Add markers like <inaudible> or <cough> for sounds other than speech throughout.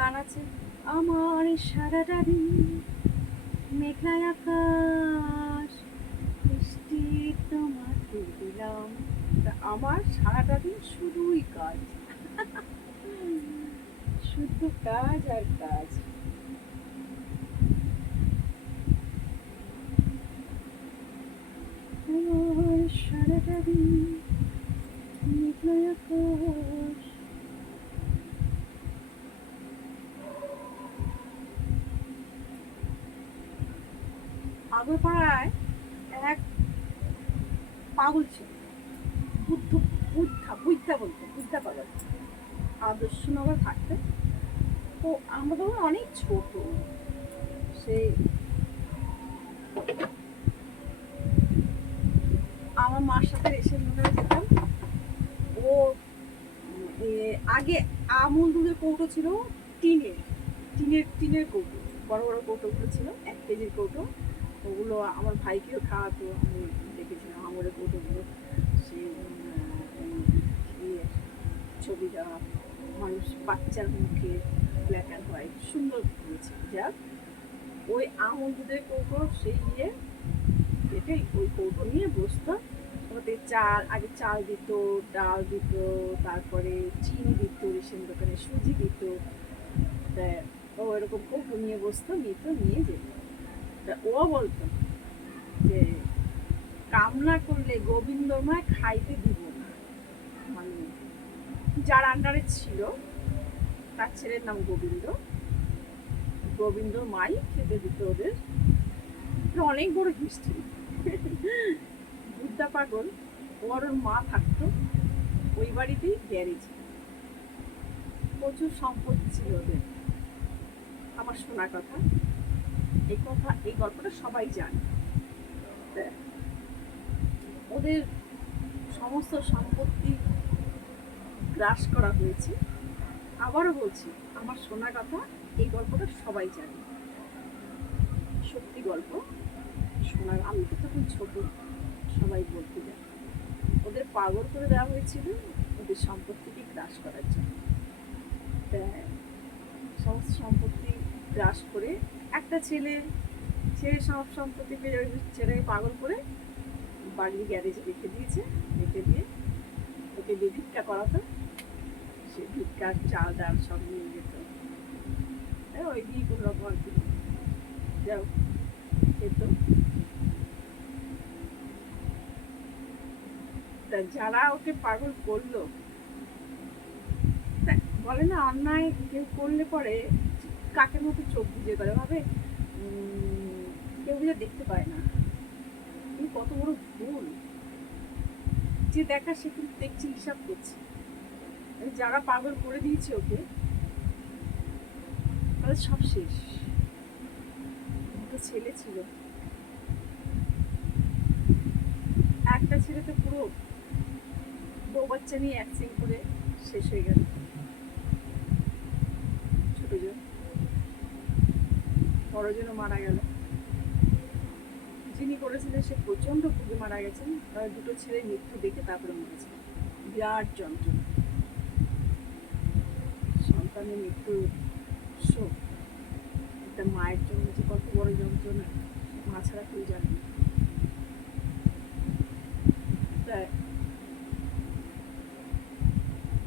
গান আছে? আমার সারাটা দিন মেঘলায় আকাশ, বৃষ্টি তোমাকে দিলাম। আমার সারাটা দিন শুধুই কাজ। <laughs> শুধু কাজ আর কাজ। আগরপাড়ায় এক পাগল ছিল। বুদ্ধ, বুদ্ধা বুদ্ধা বলতো, বুদ্ধা পাগল। আদর্শনগর থাকতে। তো আমরা তখন অনেক ছোট। সে আমার মার সাথে রেশন দোকানে যেতাম। ও আগে আমুল দুধের কৌটো ছিল টিনের। টিনের টিনের কৌটো, বড় বড় কৌটোগুলো ছিল, এক কেজির কৌটো। ওগুলো আমার ভাইকেও খাওয়াতো আমি দেখেছিলাম আমলের কৌটোগুলো সে ইয়ে, ছবি দেওয়া মানুষ বাচ্চার মুখে ব্ল্যাক অ্যান্ড হোয়াইট সুন্দর করেছে। যাক ওই আমল দুধের কৌটো সেই ইয়ে এটাই ওই কৌটো নিয়ে বসতো ওতে চাল আগে চাল দিত ডাল দিত তারপরে চিনি দিত রেশন দোকানে সুজি দিত। ও এরকম কৌটো নিয়ে বসতো নিত নিয়ে যেত। ও বলতো যে কামনা করলে গোবিন্দমায় খাইতে দিব না। মানে যার আন্ডারে ছিল, তার ছেলের নাম গোবিন্দ। গোবিন্দ মাই খেতে দিত ওদের। অনেক বড় হিস্ট্রি। বুদ্ধা পাগল, ওর মা থাকতো, ওই বাড়িতেই গ্যারেজ প্রচুর সম্পত্তি ছিল ওদের। আমার শোনা কথা। এই কথা, এই গল্পটা সবাই জানে। ওদের সমস্ত সম্পত্তি গ্রাস করা হয়েছে। আবারও বলছি, আমার শোনা কথা, এই গল্পটা সবাই জানে। সত্যি গল্প, শোনা, আমি তো তখন ছোট, সবাই বলতে যায় ওদের পাগল করে দেওয়া হয়েছিল ওদের সম্পত্তিকে গ্রাস করার জন্য। সমস্ত সম্পত্তি গ্রাস করে একটা ছেলে ছেলে সব সম্পত্তি পেয়ে ছেলেকে পাগল করে বাড়ির গ্যারেজে রেখে দিয়েছে, রেখে দিয়ে ওকে দিয়ে ভিক্ষা করাতো। সে ভিক্ষার চাল, ডাল সব নিয়ে যেত। এই ওই দিয়ে কোনো রকম আর কি। যাও, খেত। যারা ওকে পাগল করল বলে না, অন্যায় কেউ করলে পরে কাকের মতো চোখ বুঝে করে, ভাবে কেউ বুঝে দেখতে পায় না। এই কত বড় ভুল। যে দেখা সে কিন্তু দেখছি, হিসাব করছে। যারা পাগল করে দিয়েছে ওকে তাহলে সব শেষ। ছেলে ছিল। একটা ছেলে তো পুরো বউ বাচ্চা নিয়ে অ্যাক্সিডেন্ট করে শেষ হয়ে গেল। বড়জনও মারা গেল। যিনি করেছিলেন সে প্রচণ্ড ভুগে মারা গেছেন। তার দুটো ছেলে মৃত্যু দেখে তারপরে মরেছে বিরাট যন্ত্রণা। সন্তানের মৃত্যু শোক। একটা মায়ের জন্য যে কত বড় যন্ত্রণা, মা ছাড়া কেউ জানে না।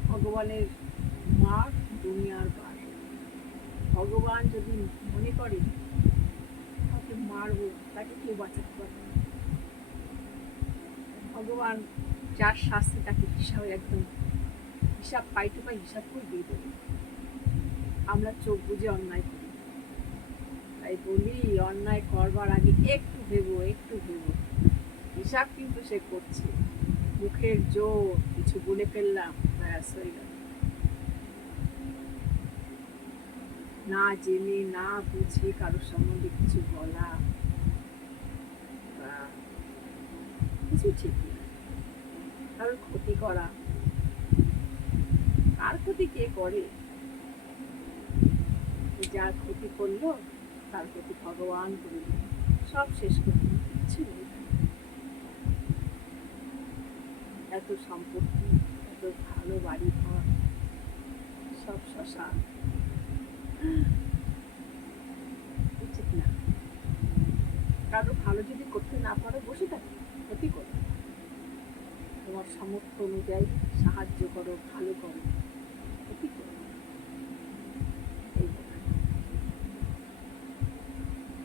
ভগবানের ভগবান যদি মনে করে, তাকে মারবো, তাকে কেউ বাঁচাতে পারবে না। ভগবান যার শাস্তি তাকে হিসাবে একদম হিসাব পাই পাই হিসাব করে দিয়ে দেবে। আমরা চোখ বুঝে অন্যায় করি। তাই বলি, অন্যায় করবার আগে একটু ভেবো একটু ভেবো। হিসাব কিন্তু সে করছে। মুখের জোর, কিছু বলে ফেললাম, ব্যাস হয়ে গেল। না জেনে, না বুঝে কারোর সম্বন্ধে কিছু বলা কিছু ঠিক না কারোর ক্ষতি করা কার ক্ষতি কে করে যার ক্ষতি করল, তার প্রতি ভগবান করে দিল। সব শেষ করে দিল। কিচ্ছু নেই এত সম্পত্তি, এত ভালো বাড়ি ঘর সব শ্মশান উচিত না। কারও ভালো যদি করতে না পারো, বসে থাকো। ক্ষতি করো। তোমার সামর্থ্য অনুযায়ী সাহায্য করো, ভালো করো।